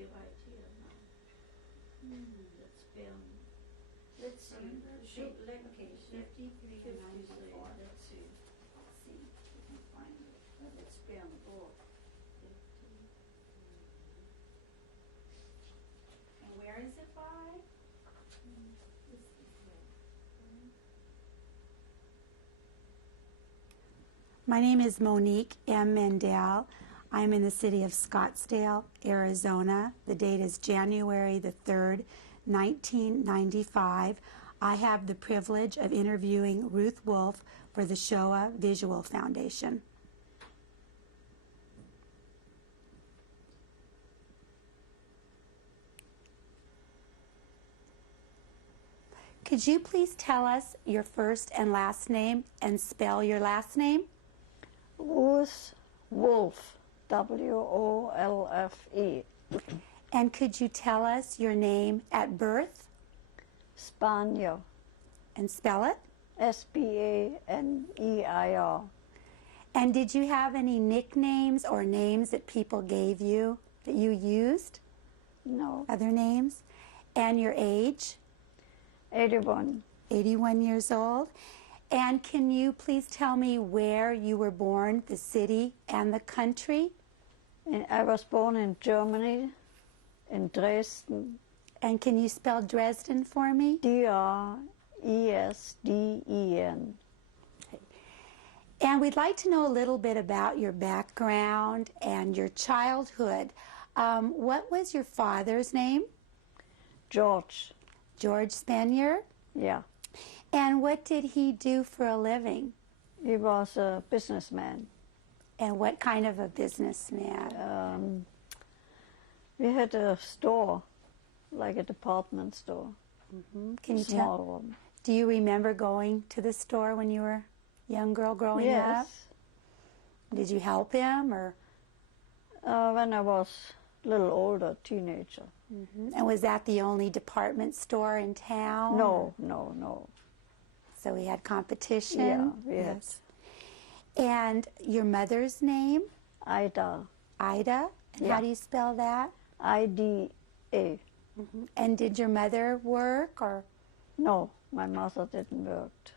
be right here now. That's been, let's see, shoot, okay, 53 and 93, let's see. See if we can find it. It's been, oh, And where is it by? My name is Monique M. Mendel. I'm in the city of Scottsdale, Arizona. The date is January the 3rd, 1995. I have the privilege of interviewing Ruth Wolfe for the Shoah Visual Foundation. Could you please tell us your first and last name and spell your last name? Ruth Wolfe, W-O-L-F-E. And could you tell us your name at birth Spanier, and spell it? S-P-A-N-E-I-R. And did you have any nicknames or names that people gave you that you used? No, Other names? And your age? 81. 81 years old. And can you please tell me where you were born, the city and the country? And I was born in Germany, in Dresden. And can you spell Dresden for me? D-R-E-S-D-E-N. And we'd like to know a little bit about your background and your childhood. What was your father's name? George. George Spanier. Yeah. And what did he do for a living? He was a businessman. And what kind of a businessman? We had a store, like a department store. Can you Small tell? one. Do you remember going to the store when you were a young girl growing up? Yes. Did you help him, or? When I was a little older, teenager. And was that the only department store in town? No, no, no. So we had competition? Yeah, we had. Yes. And your mother's name? Ida. Ida? And Yeah. how do you spell that? I-D-A. And did your mother work, or? No, my mother didn't work.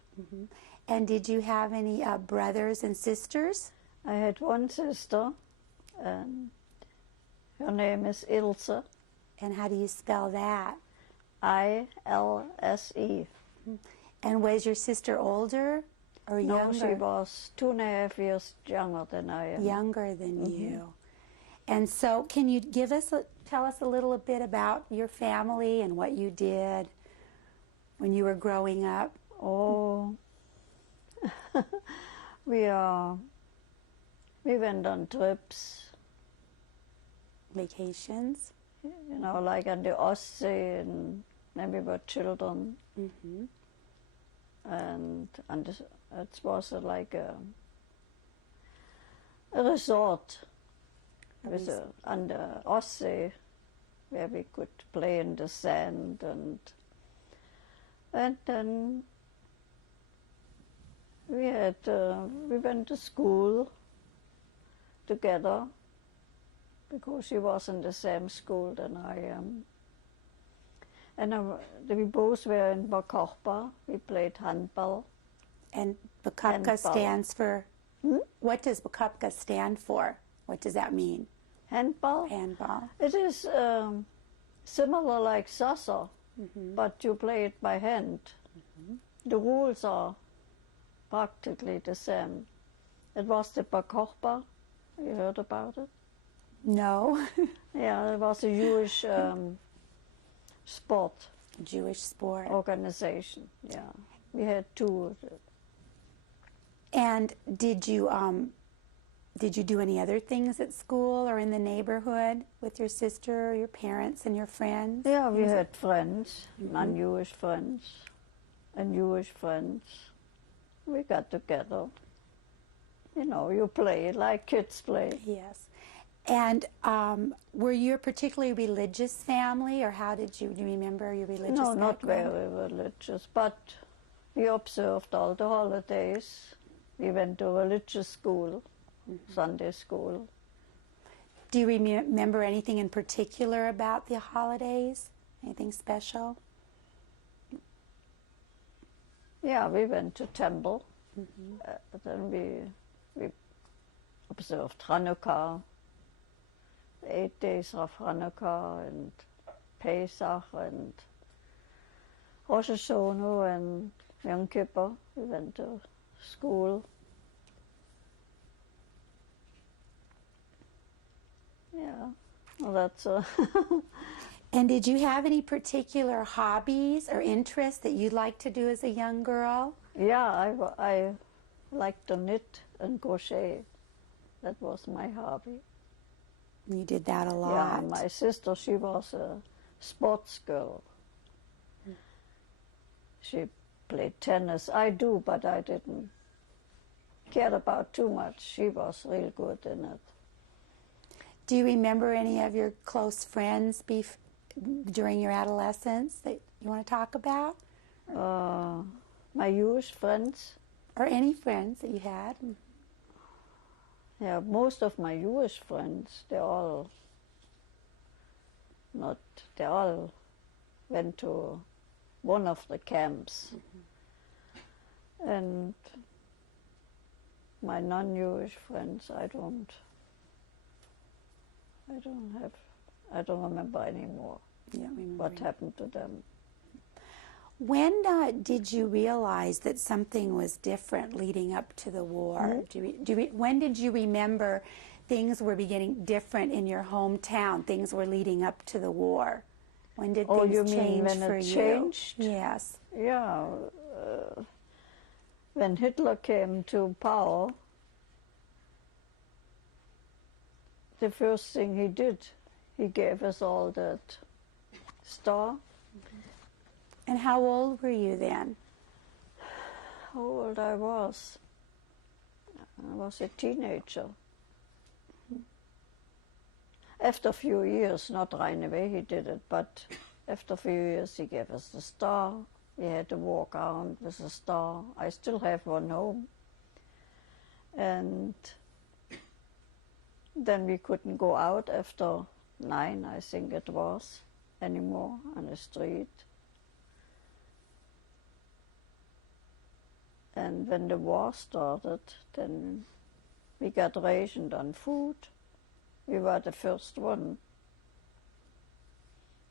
And did you have any brothers and sisters? I had one sister, and her name is Ilse. And how do you spell that? I-L-S-E. And was your sister older or No, younger? she was 2.5 years younger than I am. Younger than you. And so can you tell us a little bit about your family and what you did when you were growing up? Oh, we went on trips, Vacations? you know, like on the Ostsee, and when we were children. And it was like a resort on the Ostsee, where we could play in the sand, and then we went to school together, because she was in the same school than I am. And we both were in Bakorpa. We played handball. And Bakupka Handball. stands for, what does Bakupka stand for? What does that mean? Handball? Handball. It is similar like soccer, but you play it by hand. The rules are practically the same. It was the Bakorpa. You heard about it? No. Yeah, it was a Jewish sport Jewish sport. organization. Yeah, we had two. And did you do any other things at school or in the neighborhood with your sister, your parents, and your friends? Yeah, we had friends, non-Jewish friends, and Jewish friends. We got together. You know, you play like kids play. Yes. And were you a particularly religious family, or do you remember your religious No, not background? very religious, but we observed all the holidays. We went to religious school, Sunday school. Do you remember anything in particular about the holidays? Anything special? Yeah, we went to temple. Then we observed Hanukkah, 8 days of Hanukkah and Pesach and Rosh Hashanah and Yom Kippur. We went to school. Yeah, well, that's And did you have any particular hobbies or interests that you'd like to do as a young girl? yeah, I liked to knit and crochet. That was my hobby. You did that a Yeah, lot. my sister, she was a sports girl. She played tennis. I do, but I didn't care about too much. She was real good in it. Do you remember any of your close friends during your adolescence that you want to talk about? My Jewish friends, Or any friends that you had? yeah, most of my Jewish friends, they all went to one of the camps. And my non-Jewish friends, I don't remember anymore You don't remember. what happened to them. When did you realize that something was different leading up to the war? When did you remember things were beginning different in your hometown? Things were leading up to the war. When did things you mean change when for it you? changed? Yes. Yeah, when Hitler came to power, the first thing he did, he gave us all that star. And how old were you then? How old I was a teenager. After a few years, not right away he did it, but after a few years he gave us the star. We had to walk around with a star. I still have one home. And then we couldn't go out after 9, I think it was, anymore on the street. And when the war started, then we got rationed on food. We were the first one.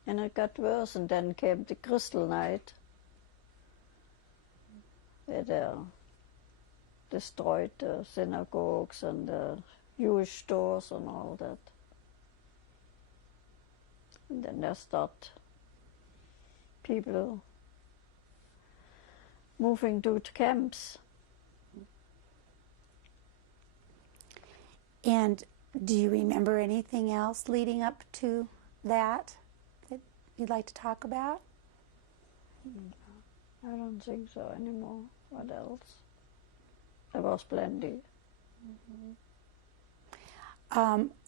And it got worse, and then came the Crystal Night, where they destroyed the synagogues and the Jewish stores and all that. And then there start people moving to camps. And do you remember anything else leading up to that you'd like to talk about? I don't think so anymore. What else? There was plenty.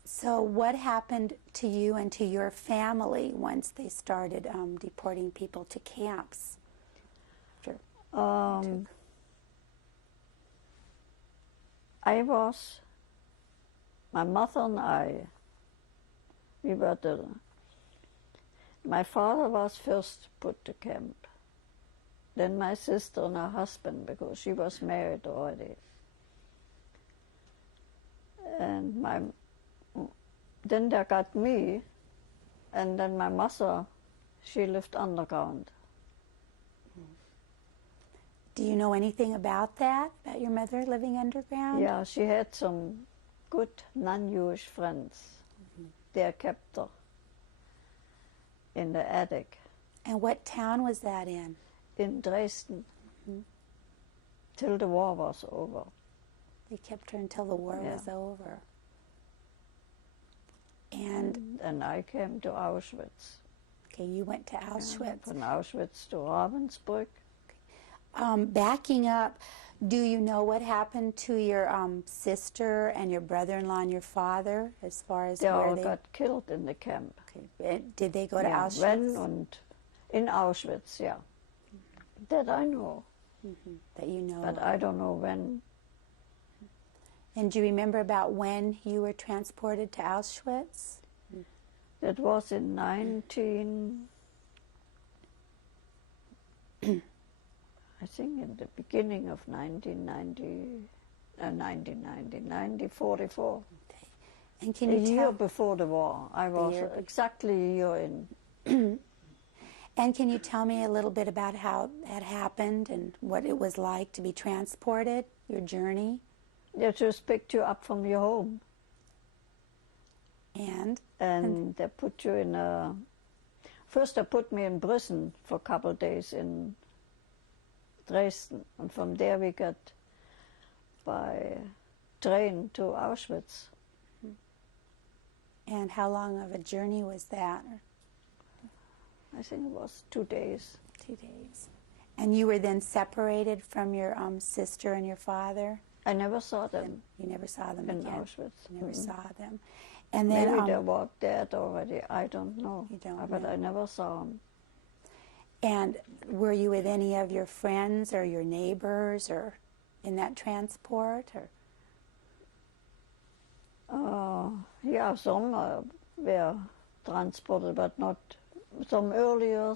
So what happened to you and to your family once they started deporting people to camps? My mother and I, my father was first put to camp. Then my sister and her husband, because she was married already. And then they got me, and then my mother, she lived underground. Do you know anything about that, about your mother living underground? Yeah, she had some good non-Jewish friends. They kept her in the attic. And what town was that in? In Dresden, till the war was over. They kept her until the war was over. And I came to Auschwitz. okay, you went to Auschwitz. From Auschwitz to Ravensbrück. Backing up, do you know what happened to your sister and your brother-in-law and your father, as far as They where all they got killed in the camp. Okay. Did they go to Auschwitz? When and in Auschwitz, yeah. That I know. That you know. But I don't know when. And do you remember about when you were transported to Auschwitz? That was in 19, I think in the beginning of 1944. And can A you year tell? before the war. I was year before. exactly a year in. And can you tell me a little bit about how that happened and what it was like to be transported, your journey? They just picked you up from your home. And They put you in a... First they put me in prison for a couple of days in Dresden. And from there we got by train to Auschwitz. and how long of a journey was that? I think it was 2 days. 2 days. And you were then separated from your sister and your father? I never saw them You never saw them in again? Auschwitz. You never Mm-mm. saw them. And then Maybe they were dead already. I don't know. You don't But know. I never saw them. And were you with any of your friends or your neighbors or in that transport? Or Yeah, some were transported, but not some earlier,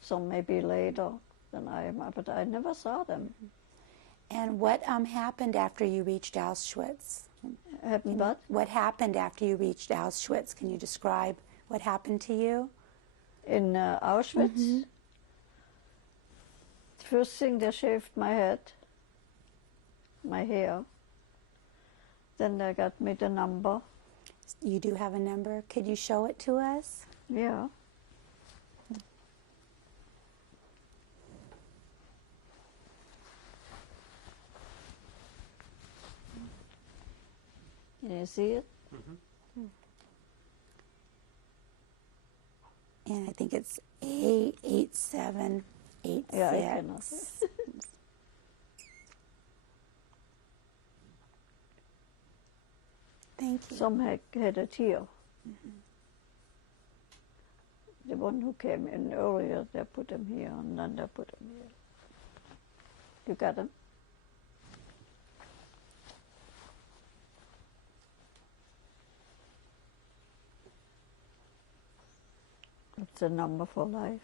some maybe later than I am. But I never saw them. and what happened after you reached Auschwitz? Happened what? What happened after you reached Auschwitz? Can you describe what happened to you? In Auschwitz, the first thing they shaved my head, my hair. Then they got me the number. You do have a number. Could you show it to us? Yeah. Can you see it? And I think it's A8786. Yeah, I cannot. Thank you. Some had it here. The one who came in earlier, they put him here, and then they put him here. You got him? It's a number for life.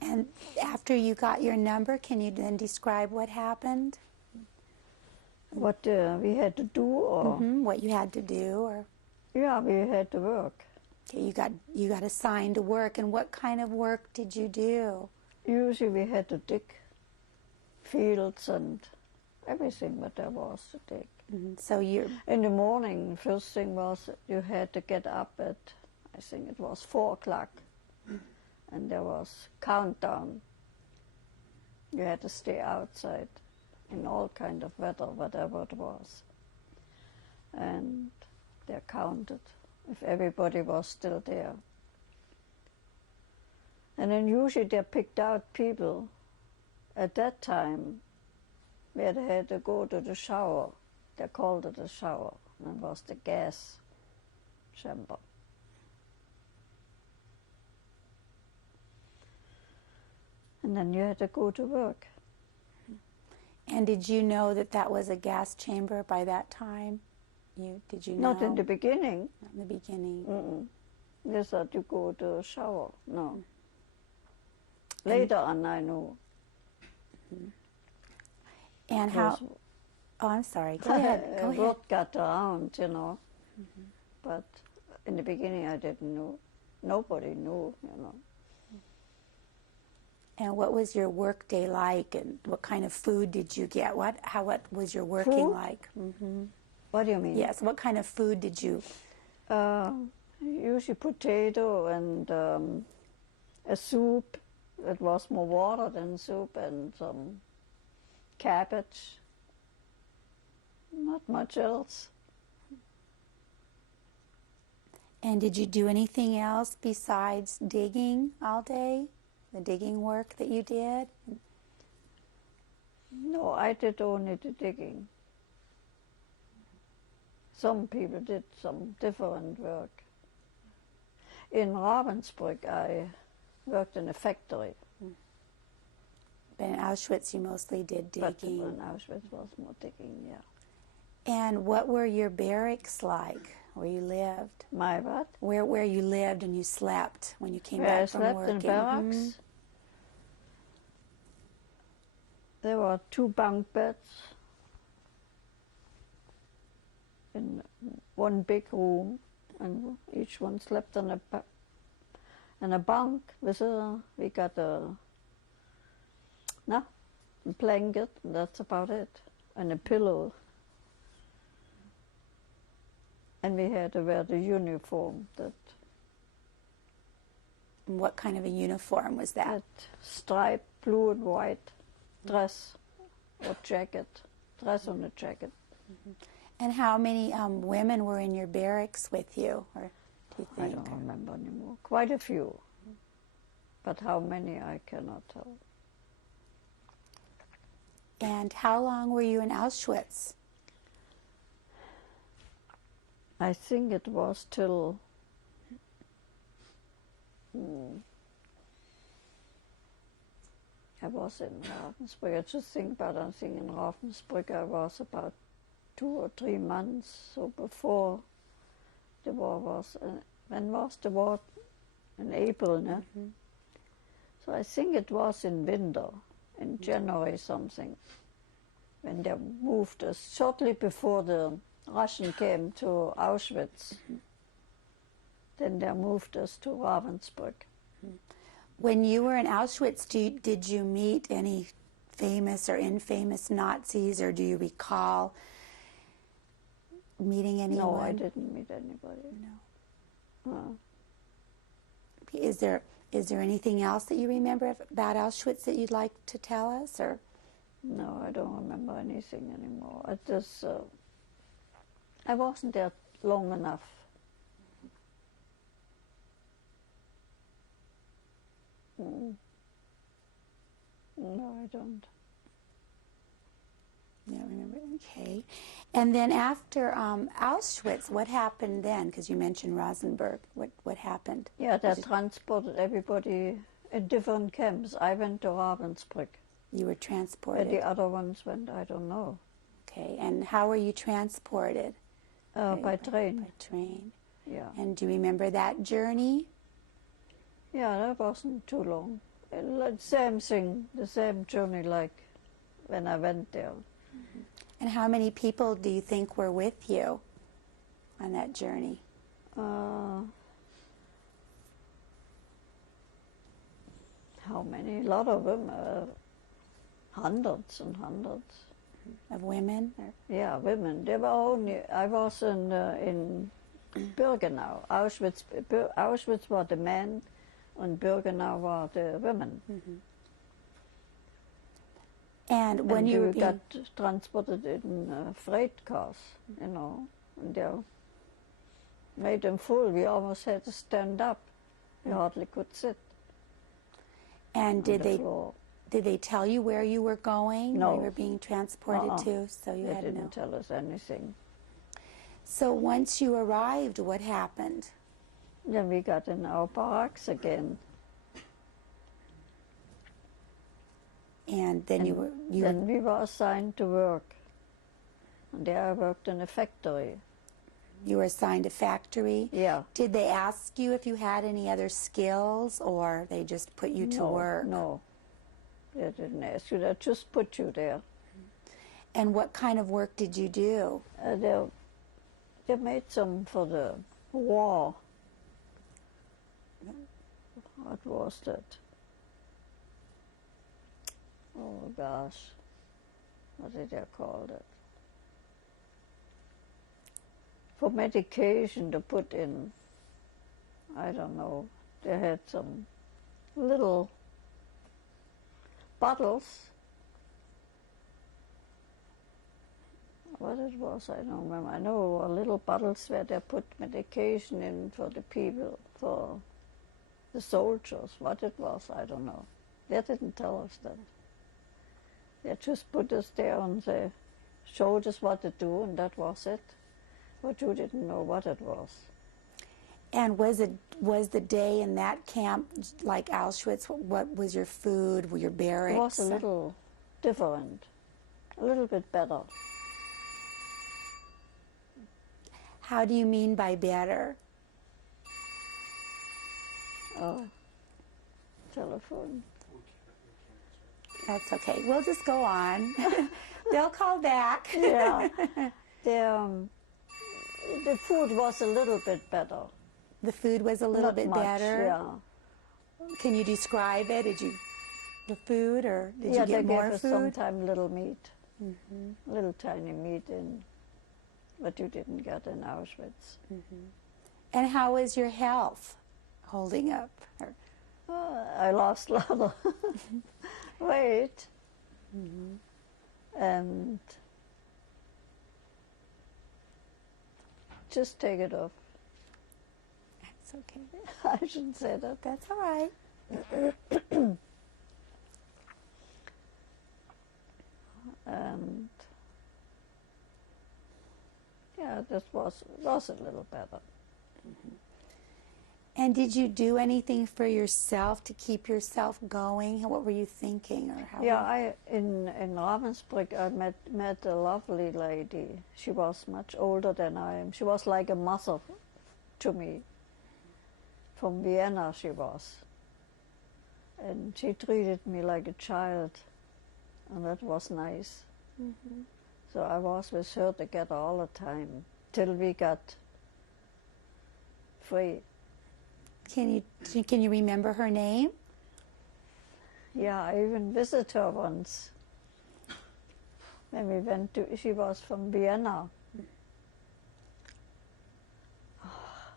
And after you got your number, can you then describe what happened? What we had to do, or What you had to do, or yeah, we had to work. okay, you got assigned to work, and what kind of work did you do? Usually we had to dig fields and everything what there was to dig. So you In the morning, first thing was you had to get up at, I think it was 4 o'clock, and there was countdown. You had to stay outside in all kind of weather, whatever it was. And they counted if everybody was still there. And then usually they picked out people at that time where they had to go to the shower. They called it a shower, and it was the gas chamber. And then you had to go to work. and did you know that that was a gas chamber by that time? Did you know? Not in the beginning. Not in the beginning. They said you go to a shower. No. Later on, I knew. And how? Because Oh, I'm sorry. Go ahead. Go ahead. word got around, you know. But in the beginning, I didn't know. Nobody knew, you know. And what was your work day like, and what kind of food did you get? What was your working Food? like? What do you mean? Yes. What kind of food did you? Usually potato and a soup. It was more water than soup, and some cabbage. Not much else. And did you do anything else besides digging all day? The digging work that you did? No, I did only the digging. Some people did some different work. In Ravensbrück, I worked in a factory. But in Auschwitz, you mostly did But digging. in Auschwitz was more digging, yeah. And what were your barracks like, where you lived? My what? Where you lived and you slept when you came Where I back from slept work? in barracks. There were 2 bunk beds in one big room, and each one slept on a bunk. We got a blanket, and that's about it, and a pillow. And we had to wear the uniform, that What kind of a uniform was that? striped blue and white dress or jacket, dress on a jacket. And how many women were in your barracks with you, or do you I think? don't remember anymore. Quite a few, but how many I cannot tell. And how long were you in Auschwitz? I think it was till I was in Ravensbrück. I just think about, I think in Ravensbrück I was about 2 or 3 months. So before the war was, when was the war? In April, no? So I think it was in winter, in January something, when they moved us shortly before the Russian came to Auschwitz. Then they moved us to Ravensbrück. When you were in Auschwitz, did you meet any famous or infamous Nazis, or do you recall meeting anyone? No, I didn't meet anybody. No. Is there anything else that you remember about Auschwitz that you'd like to tell us, or? No, I don't remember anything anymore. I just, I wasn't there long enough. No, I don't. Yeah, I remember. Okay. And then after Auschwitz, what happened then? Because you mentioned Rosenberg. What happened? Yeah, they transported everybody in different camps. I went to Ravensbrück. You were transported. The other ones went, I don't know. Okay. And how were you transported? By train. By train. Yeah. And do you remember that journey? Yeah, that wasn't too long. Same thing, the same journey like when I went there. And how many people do you think were with you on that journey? How many? A lot of them. Hundreds and hundreds. Of women? Yeah, women. They were only. I was in Birkenau. Auschwitz were the men, and Birkenau were the women. And when you got transported in freight cars, and they made them full. We almost had to stand up. We hardly could sit. And did they tell you where you were going? No. Where you were being transported to? So you They had didn't tell us anything. So once you arrived, what happened? Then we got in our barracks again. And then Then we were assigned to work. And there I worked in a factory. You were assigned a factory? Yeah. Did they ask you if you had any other skills, or they just put you to work? No. They didn't ask you. They just put you there. And what kind of work did you do? They made some for the war. What was that? Oh gosh, what did they call it? For medication to put in, I don't know, they had some little bottles. What it was, I don't remember. I know it were little bottles where they put medication in for the people, for the soldiers. What it was, I don't know. They didn't tell us that. They just put us there and they showed us what to do, and that was it. But you didn't know what it was. And was the day in that camp like Auschwitz? What was your food? Were your It barracks? was a little different, a little bit better. How do you mean by better? Oh, telephone. That's okay. We'll just go on. They'll call back. Yeah, the food was a little bit better. The food was a little Not bit much, better. Yeah. Can you describe it? Did you the food, or did Yeah, you get they more gave us food? sometimes little meat, little tiny meat in, but you didn't get in Auschwitz. And how is your health holding up? I lost a lot of weight, and just take it off. That's okay. I shouldn't say that. That's all right. And yeah, this was a little better. And did you do anything for yourself to keep yourself going? What were you thinking, or how? Yeah, in Ravensbrück I met a lovely lady. She was much older than I am. She was like a mother to me. From Vienna she was. And she treated me like a child, and that was nice. So I was with her together all the time till we got free. Can you remember her name? Yeah, I even visited her once. When we went to, she was from Vienna.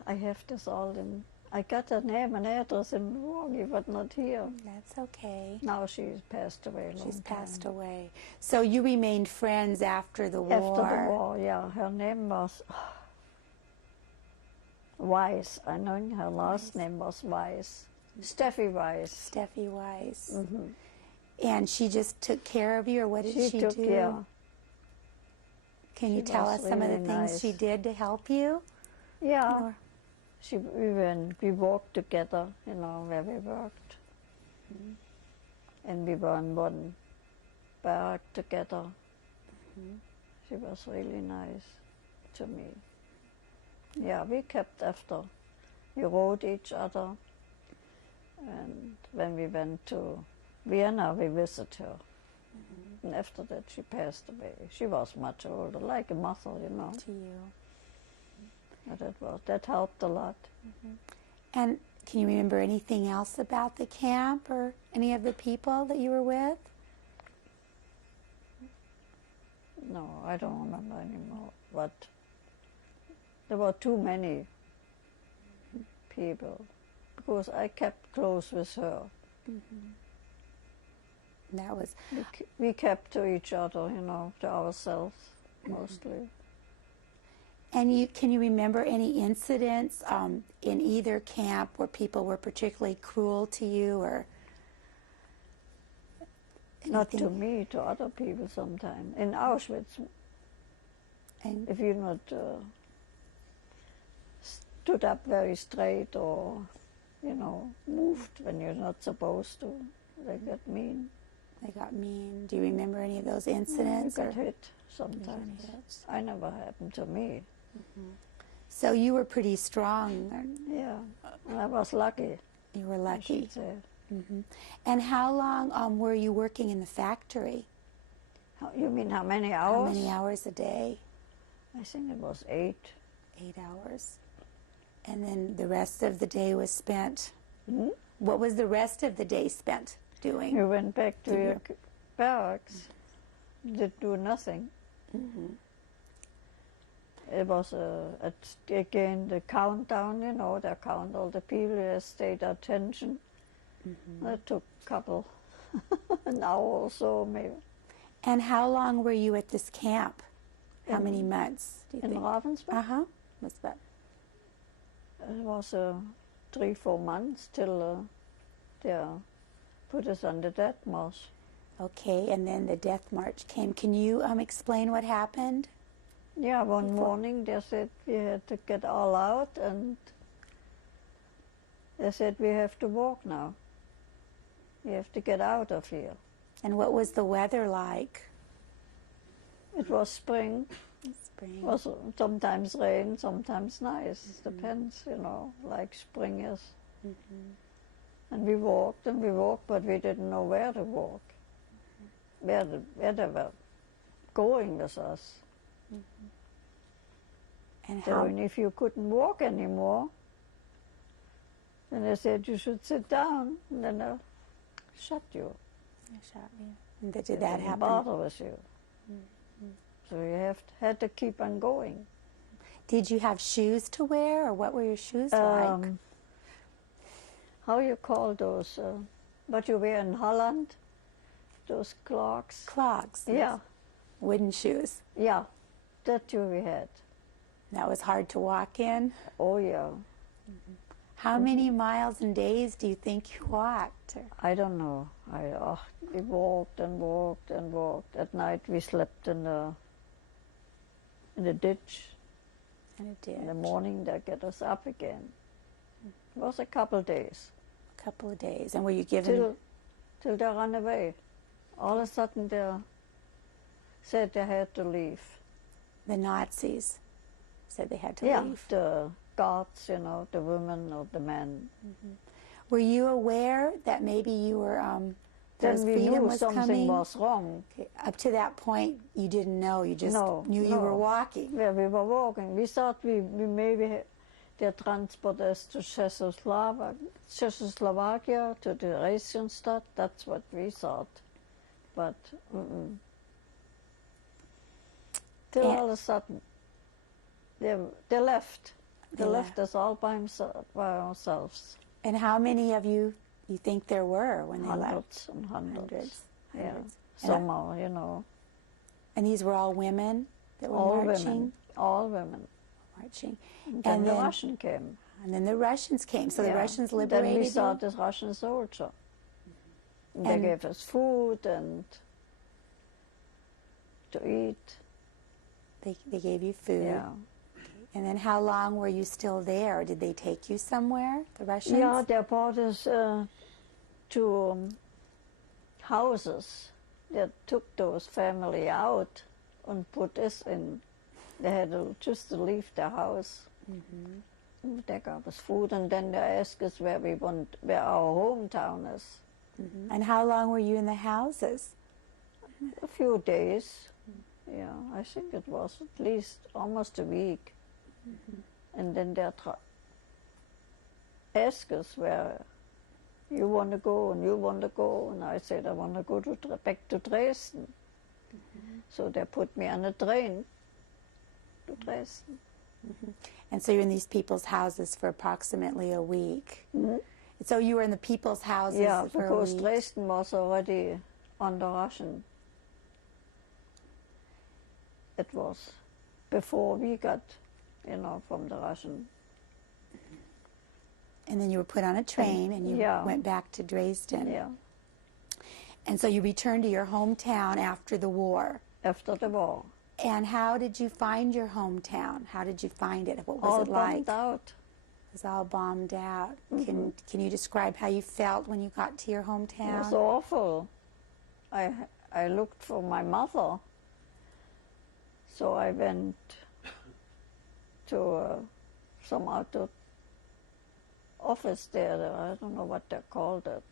I have this all in, I got her name and address in Milwaukee, but not here. That's okay. Now she's passed away. She's passed away. So you remained friends after the war? After the war, yeah. Her name was Weiss. I know her last name was Weiss. Steffi Weiss. Steffi Weiss. And she just took care of you, or what did she took, do? Yeah. Can you She tell was us some of the really things nice. she did to help you? Yeah. Or- We walked together, you know, where we worked. And we were in one barrack together. She was really nice to me. Yeah, we kept after. We wrote each other. And when we went to Vienna, we visited her. And after that, she passed away. She was much older, like a mother, you know. To you. But that helped a lot. And can you remember anything else about the camp or any of the people that you were with? No, I don't remember anymore. But there were too many people because I kept close with her. That was We kept to each other, you know, to ourselves mostly. And can you remember any incidents in either camp where people were particularly cruel to you, or Not to anything? me, to other people sometimes. In Auschwitz, And if you're not stood up very straight or, you know, moved when you're not supposed to, they get mean. they got mean. Do you remember any of those incidents? You got or- hit sometimes. hit. I never happened to me. So you were pretty strong. Yeah, I was lucky. You were I lucky. should say. And how long were you working in the factory? You mean how many How hours? many hours a day? I think it was 8. 8 hours. And then the rest of the day was spent. Hmm? What was the rest of the day spent doing? You went back to Did your you- barracks, did do nothing. It was again the countdown, you know, they count all the people that stayed attention. That took a couple, an hour or so maybe. And how long were you at this camp? How In- many months do you In think? Ravensbrück, Was that? it was 3-4 months till they put us on the death march. Okay, and then the death march came. Can you explain what happened? Yeah, one morning they said we had to get all out and They said, we have to walk now. We have to get out of here. And what was the weather like? It was spring. Spring. It was sometimes rain, sometimes nice. Depends, like spring is. And we walked, but we didn't know where to walk. Where they were going with us. And So how? and if you couldn't walk anymore, then they said you should sit down, and then they'll shut you. And did They that didn't happen? bother with you. So you had to keep on going. Did you have shoes to wear, or what were your shoes like? How you call those? What you wear in Holland? Those clogs? Clogs. Yeah, Wooden shoes. yeah. That we had. That was hard to walk in. Oh yeah. How many miles and days do you think you walked? I don't know. We walked and walked and walked. At night we slept in the ditch. And it did. In the morning they get us up again. It was a couple days. A couple of days. And were you given? Till they ran away. All of a sudden they said they had to leave. The Nazis said they had to Yeah, leave. the guards, the women or the men. Were you aware that maybe you were Then we freedom knew was something coming? was wrong. Okay. Up to that point, you didn't know. You just knew you No. were walking. Yeah, we were walking. We thought we maybe they transport us to Czechoslovakia, to the Theresienstadt. That's what we thought. But till all of a sudden, they left. They left us all by ourselves. And how many of you think there were when they left? Hundreds and hundreds. Yeah, Hundreds. somehow, And these were all women that were all marching? women. All women. Marching. And then the Russian came. And then the Russians came. So the Yeah. Russians liberated Then we saw you? this Russian soldier. They And- gave us food and to eat. They gave you food. Yeah. And then how long were you still there? Did they take you somewhere, the Russians? Yeah, they brought us to houses. They took those family out and put us in. They had just to leave the house. They gave us food, and then they asked us where our hometown is. And how long were you in the houses? A few days. Yeah, I think it was at least almost a week. And then they asked us where you want to go and you want to go. And I said, I want to go back to Dresden. So they put me on a train to Dresden. And so you're in these people's houses for approximately a week. Mhm. So you were in the people's houses Yeah, for a because week. Dresden was already under Russian. It was before we got, from the Russian. And then you were put on a train and you Yeah. went back to Dresden. Yeah, And so you returned to your hometown after the war. after the war. And how did you find your hometown? How did you find it? What was All it like? bombed out. It was all bombed out. Can you describe how you felt when you got to your It hometown? was awful. I looked for my mother. So I went to some other office there. I don't know what they called it.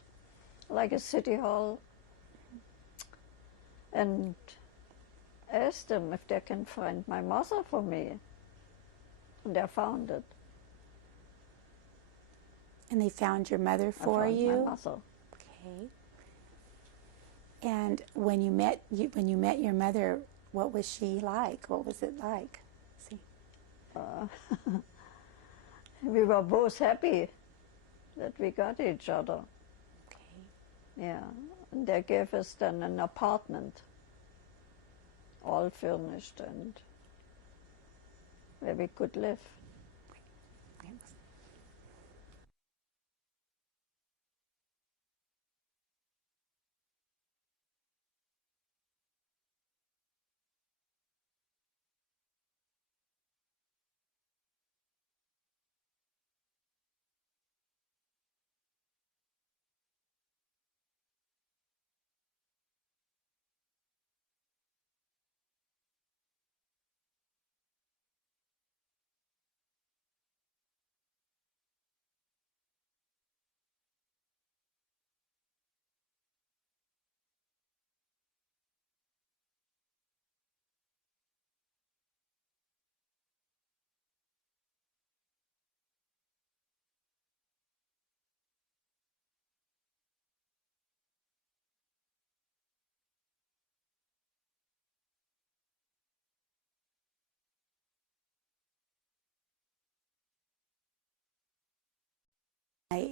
Like a city hall. And asked them if they can find my mother for me. And they found it. And they found your mother I for found you? my mother. Okay. And when you met your mother, what was she like? What was it like? See. We were both happy that we got each other. Okay. Yeah, and they gave us then an apartment, all furnished and where we could live.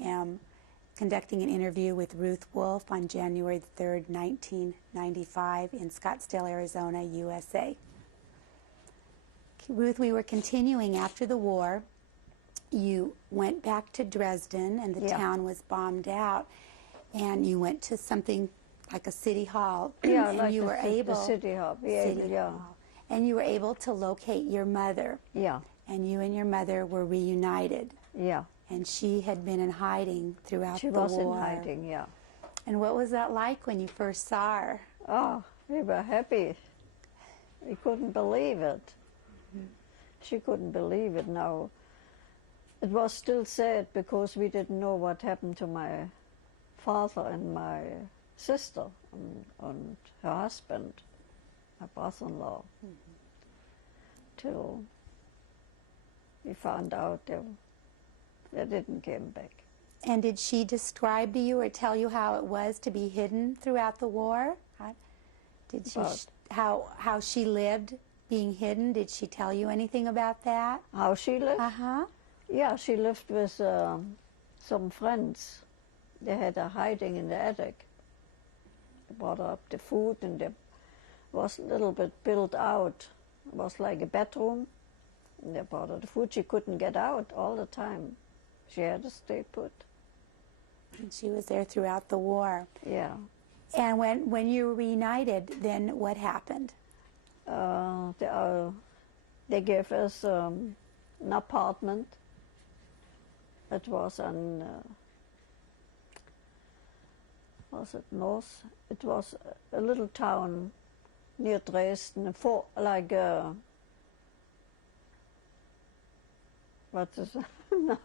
am conducting an interview with Ruth Wolfe on January 3rd, 1995 in Scottsdale, Arizona, USA. Ruth, we were continuing after the war. You went back to Dresden and the Yeah. town was bombed out, and you went to something like a city hall. Yeah, and like you were able, the city hall. city Yeah, hall. And you were able to locate your mother, yeah, and you and your mother were reunited. yeah. And she had been in hiding throughout She the was war. in hiding, yeah. And what was that like when you first saw her? Oh, we were happy. We couldn't believe it. She couldn't believe it now. It was still sad because we didn't know what happened to my father and my sister and her husband, my brother-in-law, till we found out they didn't came back. And did she describe to you or tell you how it was to be hidden throughout the war? Did she About- how she lived being hidden? Did she tell you anything about that? How she lived? Uh-huh. Yeah, she lived with some friends. They had a hiding in the attic. They brought up the food, and it was a little bit built out. It was like a bedroom. And they brought her the food. She couldn't get out all the time. She had to stay put. And she was there throughout the war. Yeah. And when you were reunited, then what happened? They gave us an apartment. It was on, was it north? It was a little town near Dresden, what is no,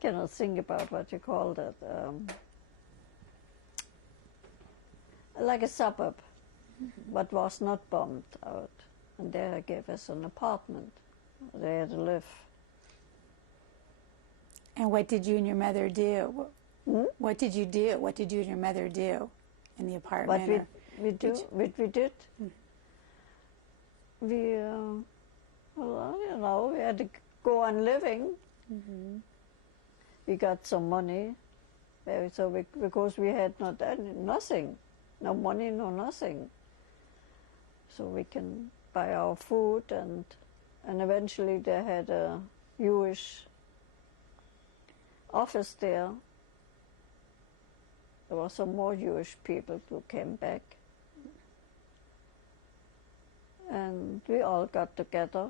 cannot think about what you called it. Like a suburb, but was not bombed out. And there gave us an apartment. They had to live. And what did you and your mother do? Hmm? What did you do? What did you and your mother do in the apartment? What or- we did? We, well, you know, we had to go on living. We got some money, because we had nothing, no money, no nothing. So we can buy our food, and eventually they had a Jewish office there. There were some more Jewish people who came back. And we all got together.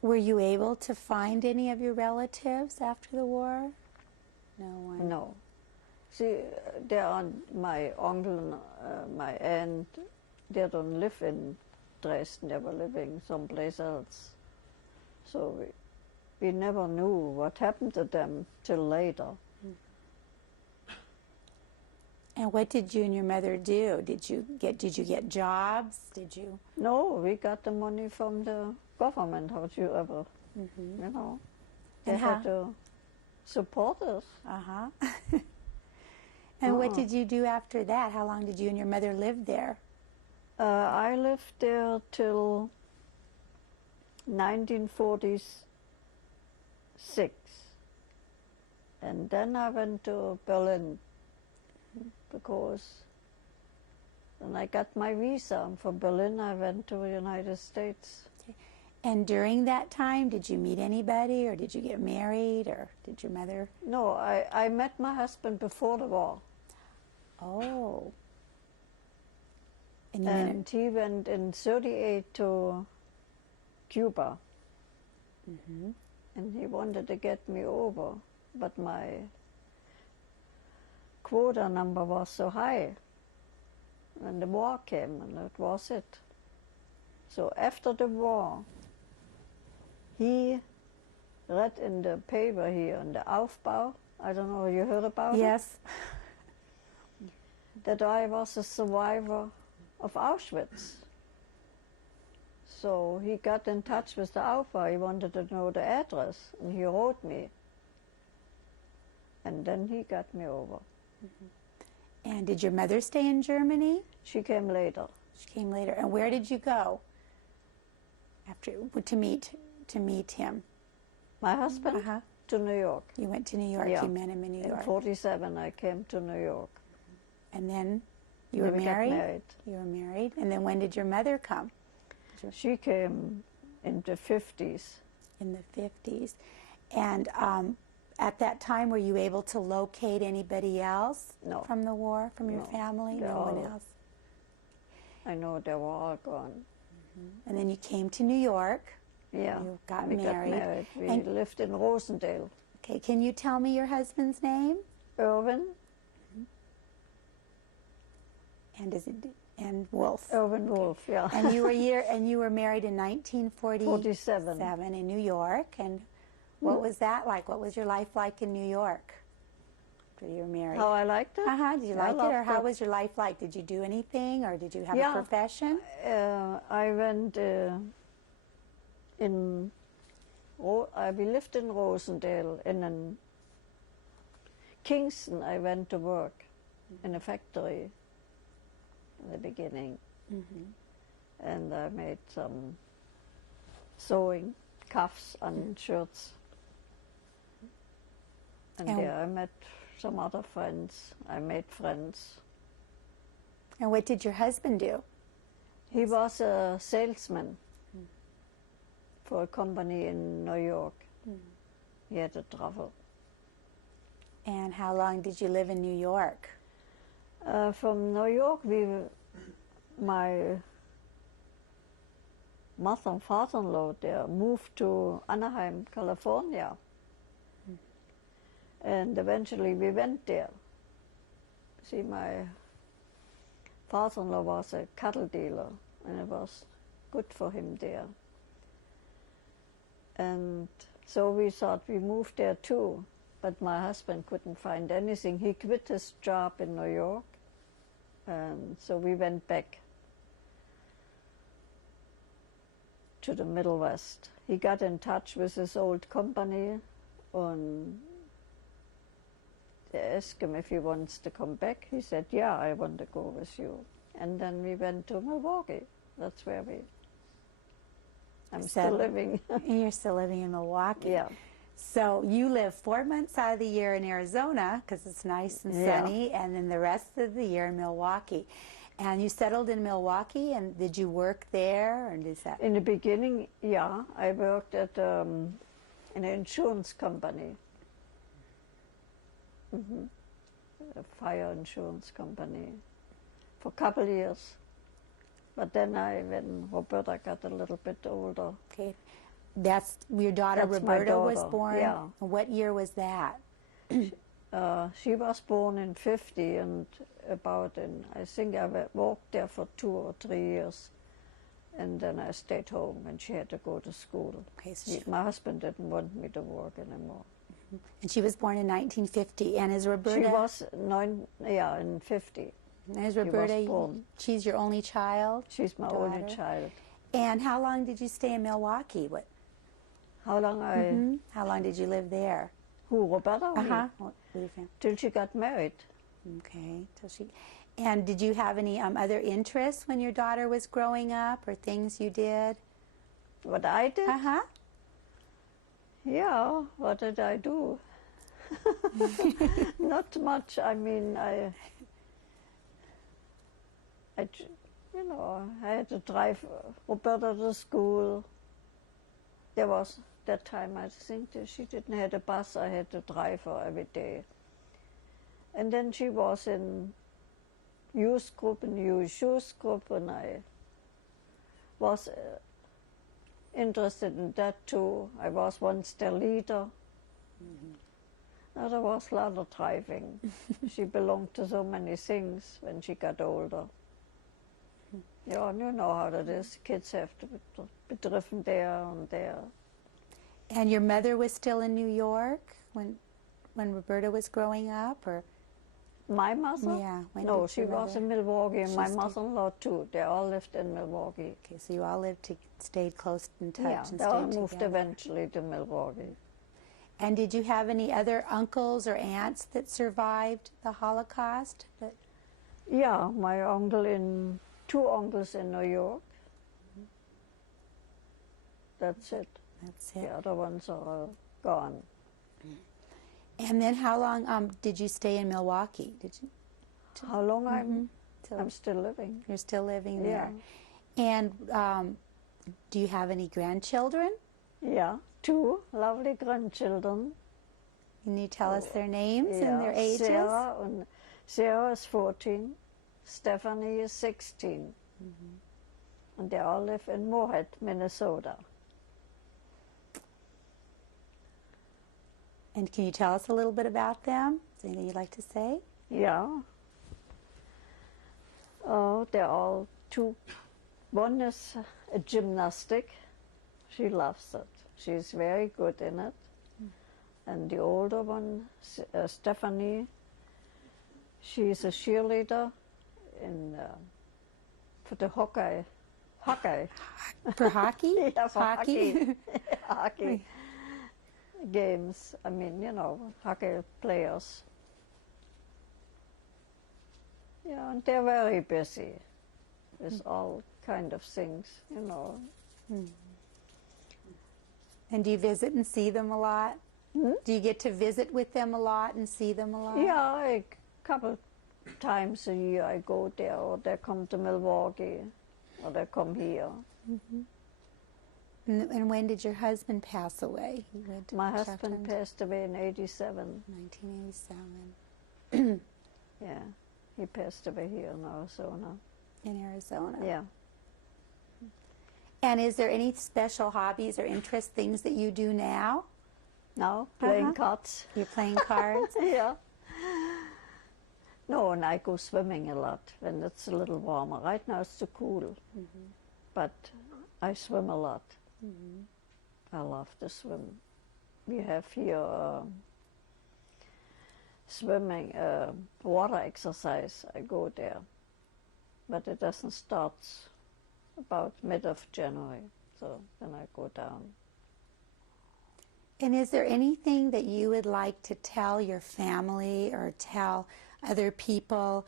Were you able to find any of your relatives after the war? No one. No. See, there are my uncle and my aunt, they don't live in Dresden, they were living someplace else. So we never knew what happened to them till later. And what did you and your mother do? Did you get jobs? Did you? No, we got the money from the government, however, you know. They And had how- to support us. Uh-huh. And what did you do after that? How long did you and your mother live there? I lived there till 1946. And then I went to Berlin because when I got my visa from Berlin, I went to the United States. And during that time, did you meet anybody, or did you get married, or did your mother? No, I met my husband before the war. Oh. And you And he went in 1938 to Cuba. And he wanted to get me over, but my quota number was so high. And the war came, and that was it. So after the war, he read in the paper here, in the Aufbau, I don't know, you heard about it? Yes. That I was a survivor of Auschwitz. So he got in touch with the Aufbau. He wanted to know the address, and he wrote me. And then he got me over. And did your mother stay in Germany? She came later. She came later. And where did you go after to meet him? My husband Uh-huh. to New York. You went to New York. Yeah. You met him in New In York. 47, I came to New York. And then you were Then we married? got married. You were married. And then when did your mother come? She came in the 50s. In the 50s. And at that time, were you able to locate anybody else No. from the war, from your No. family? They're No one all- else? I know they were all gone. And then you came to New York. Yeah. You got we married. got married. We And- lived in Rosendale. Okay, can you tell me your husband's name? Irvin And Wolfe. Wolfe, yeah. And you were married in 1947 47. in New York. And what was that like? What was your life like in New York after you were married? How I liked it? Did you I like it, or loved how it. was your life like? Did you do anything, or did you have a Yeah. profession? I went we lived in Rosendale. In Kingston, I went to work in a factory in the beginning. And I made some sewing cuffs on shirts. And And- there I met some other friends. I made friends. And what did your husband do? He was a salesman for a company in New York. He had to travel. And how long did you live in New York? From New York, my mother and father-in-law there moved to Anaheim, California. And eventually we went there. See, my father-in-law was a cattle dealer, and it was good for him there. And so we thought we moved there too, but my husband couldn't find anything. He quit his job in New York, and so we went back to the Middle West. He got in touch with his old company, and they asked him if he wants to come back. He said, yeah, I want to go with you. And then we went to Milwaukee. That's where I'm still Settled. living. And you're still living in Milwaukee. Yeah. So you live 4 months out of the year in Arizona because it's nice and Yeah. sunny, and then the rest of the year in Milwaukee. And you settled in Milwaukee, and did you work there, or is that? In the beginning, yeah, I worked at an insurance company, a fire insurance company, for a couple of years. But then when Roberta got a little bit older, Okay, that's your daughter That's my Roberta was daughter, born. yeah. What year was that? she was born in 50, and I think I worked there for 2 or 3 years. And then I stayed home when she had to go to school. Okay, so My husband didn't want me to work anymore. and she was born in 1950. And is Roberta? She was in 50. And is was Roberta? born. She's your only child. She's my only Daughter. child. And how long did you stay in Milwaukee? How long How long did you live there? who, Roberta? or me? With your family? Till she got married. Okay, till she. And did you have any other interests when your daughter was growing up, or things you did? What I did? Uh-huh. Yeah, what did I do? Not much. I mean, I had to drive Roberta to school. There was that time, I think, that she didn't have a bus. I had to drive her every day. And then she was in youth group, and I was interested in that too. I was once their leader. Now there was a lot of driving. She belonged to so many things when she got older. Yeah, and you know how that is. Kids have to be driven there and there. And your mother was still in New York when Roberta was growing up, or? My mother? Yeah, when No, did she your was mother- in Milwaukee, and my She stayed- mother-in-law too. They all lived in Milwaukee. Okay, so you all stayed close in touch Yeah, and they all stayed moved together. eventually to Milwaukee. And did you have any other uncles or aunts that survived the Holocaust? Yeah, two uncles in New York. That's it. That's it. The other ones are gone. And then how long did you stay in Milwaukee? Did you? How long So I'm still living. you're still living Yeah. there. And do you have any grandchildren? Yeah, 2 lovely grandchildren. Can you tell us their names Yeah, and their ages? Sarah is 14, Stephanie is 16. And they all live in Moorhead, Minnesota. And can you tell us a little bit about them? Is there anything you'd like to say? Yeah. Oh, they're all 2. One is a gymnastic. She loves it. She's very good in it. And the older one, Stephanie, she's a cheerleader for the hockey. For hockey? Yeah, for hockey. hockey games. I mean, hockey players. Yeah, and they're very busy with all kind of things, And do you visit and see them a lot? Hmm? Do you get to visit with them a lot and see them a lot? Yeah, a couple times a year I go there, or they come to Milwaukee, or they come here. And when did your husband pass away? He went to My Chuck husband Hunt? passed away in 87. 1987 Yeah, he passed away here in Arizona. in Arizona. Yeah. And is there any special hobbies or interest things that you do now? Now, playing cards. You're playing cards? Yeah. No, and I go swimming a lot when it's a little warmer. Right now it's too cool, but I swim a lot. I love to swim. We have here swimming, water exercise. I go there, but it doesn't start about mid of January, so then I go down. And is there anything that you would like to tell your family or tell other people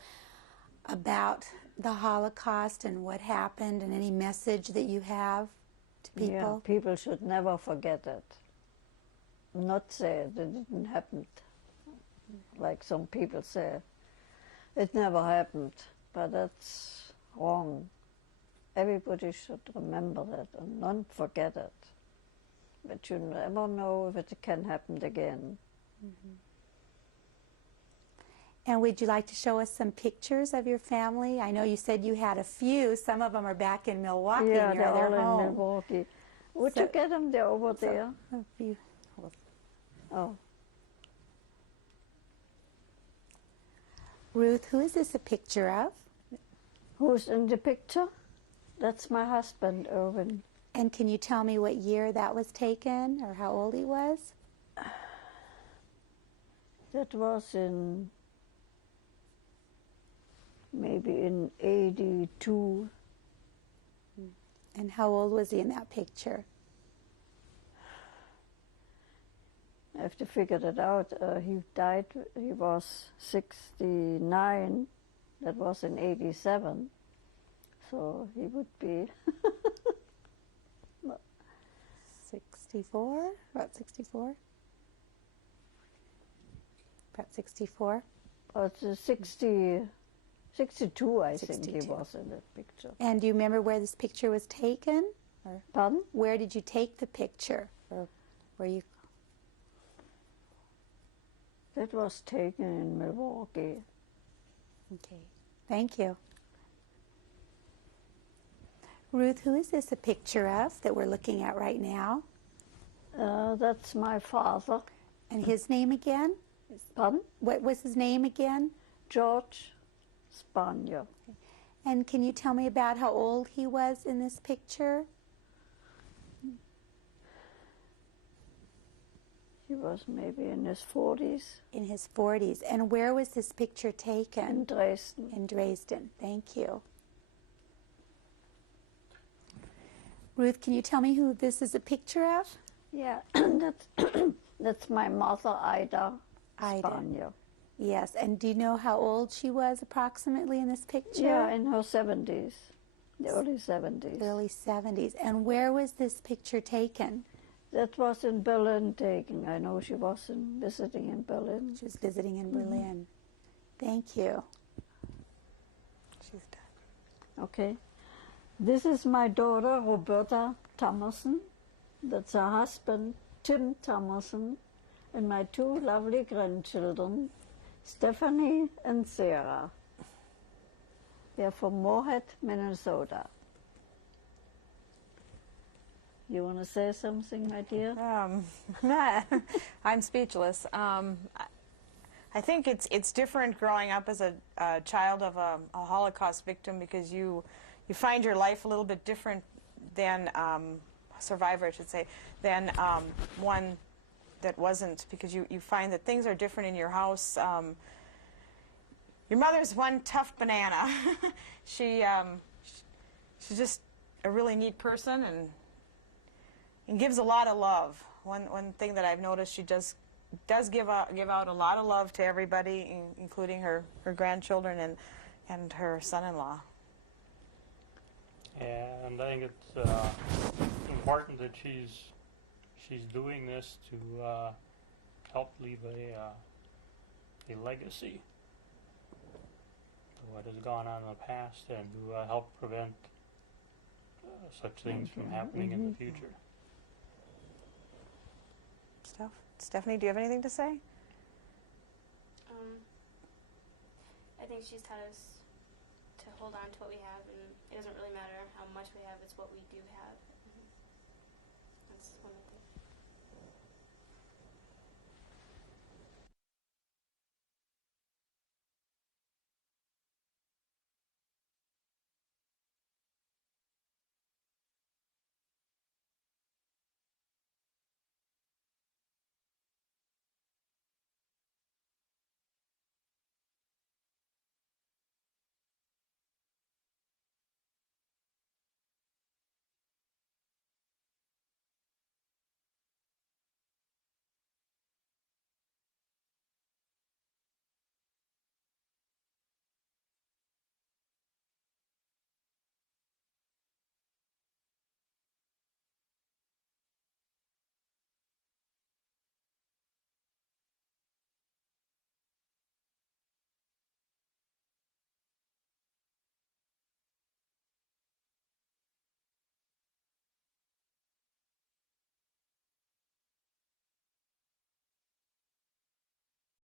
about the Holocaust and what happened, and any message that you have to people? Yeah, people should never forget it. Not say it didn't happen, like some people say. It never happened, but that's wrong. Everybody should remember that and not forget it. But you never know if it can happen again. And would you like to show us some pictures of your family? I know you said you had a few. Some of them are back in Milwaukee Yeah, near they're their all home. in Milwaukee. Would So- you get them? They're over there. A few. Oh, Ruth, who is this a picture of? who's in the picture? That's my husband, Irwin. And can you tell me what year that was taken or how old he was? That was maybe in 82. And how old was he in that picture? I have to figure that out. He died, he was 69. That was in 87. So he would be 64? About 64? About 64? it's 62, I think 62. he was in that picture. And do you remember where this picture was taken? Or Pardon? where did you take the picture? Or where you? That was taken in Milwaukee. Okay, thank you. Ruth, who is this a picture of that we're looking at right now? That's my father. And his name again? Pardon? What was his name again? George Spanier. And can you tell me about how old he was in this picture? He was maybe in his 40s. In his 40s. And where was this picture In taken? Dresden. In Dresden. Thank you. Ruth, can you tell me who this is a picture of? Yeah, that's my mother, Ida Ida. Spanier. Yes. And do you know how old she was approximately in this picture? Yeah, in her 70s, the early 70s. Early 70s. And where was this picture taken? That was in Berlin taken. I know she was visiting in Berlin. She was visiting in Berlin. Thank you. She's done. Okay. This is my daughter, Roberta Thomason. That's her husband, Tim Thomason. And my two lovely grandchildren, Stephanie and Sarah. They're from Moorhead, Minnesota. You want to say something, my dear? I'm speechless. I think it's different growing up as a child of a Holocaust victim, because you find your life a little bit different than survivor, I should say, than one that wasn't, because you find that things are different in your house. Your mother's one tough banana. She's just a really neat person and gives a lot of love. One thing that I've noticed, she does give out a lot of love to everybody, including her grandchildren and her son-in-law. And I think it's important that she's doing this to help leave a legacy to what has gone on in the past, and to help prevent such things from happening in the future. Stephanie, do you have anything to say? I think she's taught us to hold on to what we have, and it doesn't really matter how much we have, it's what we do have.